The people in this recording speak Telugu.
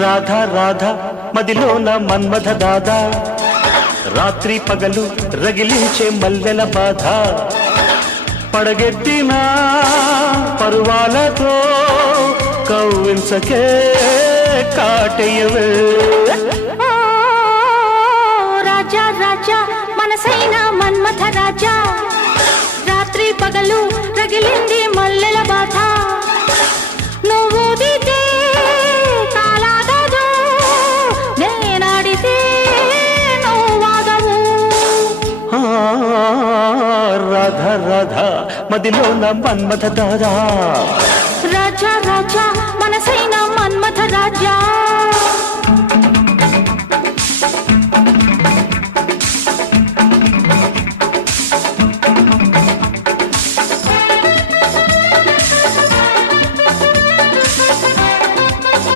రాధా రాధా మదిలోన మన్మథ దాదా రాత్రి పగలు రగిలించే మల్లెల బాధ పడగెత్తిన పరువాలతో కవ్వించకే కాటేయవే రాజా రాజా మనసైన మన్మథ రాజా రాత్రి పగలు రగిలింది మల్లెల బాధ నువ్వు దితే కాలాగదు నేనాడితే నువ్వాగవు రాధా రాధా మదిలోన మన్మథ దాదా రాజా రాజా మనసైన మన్మథ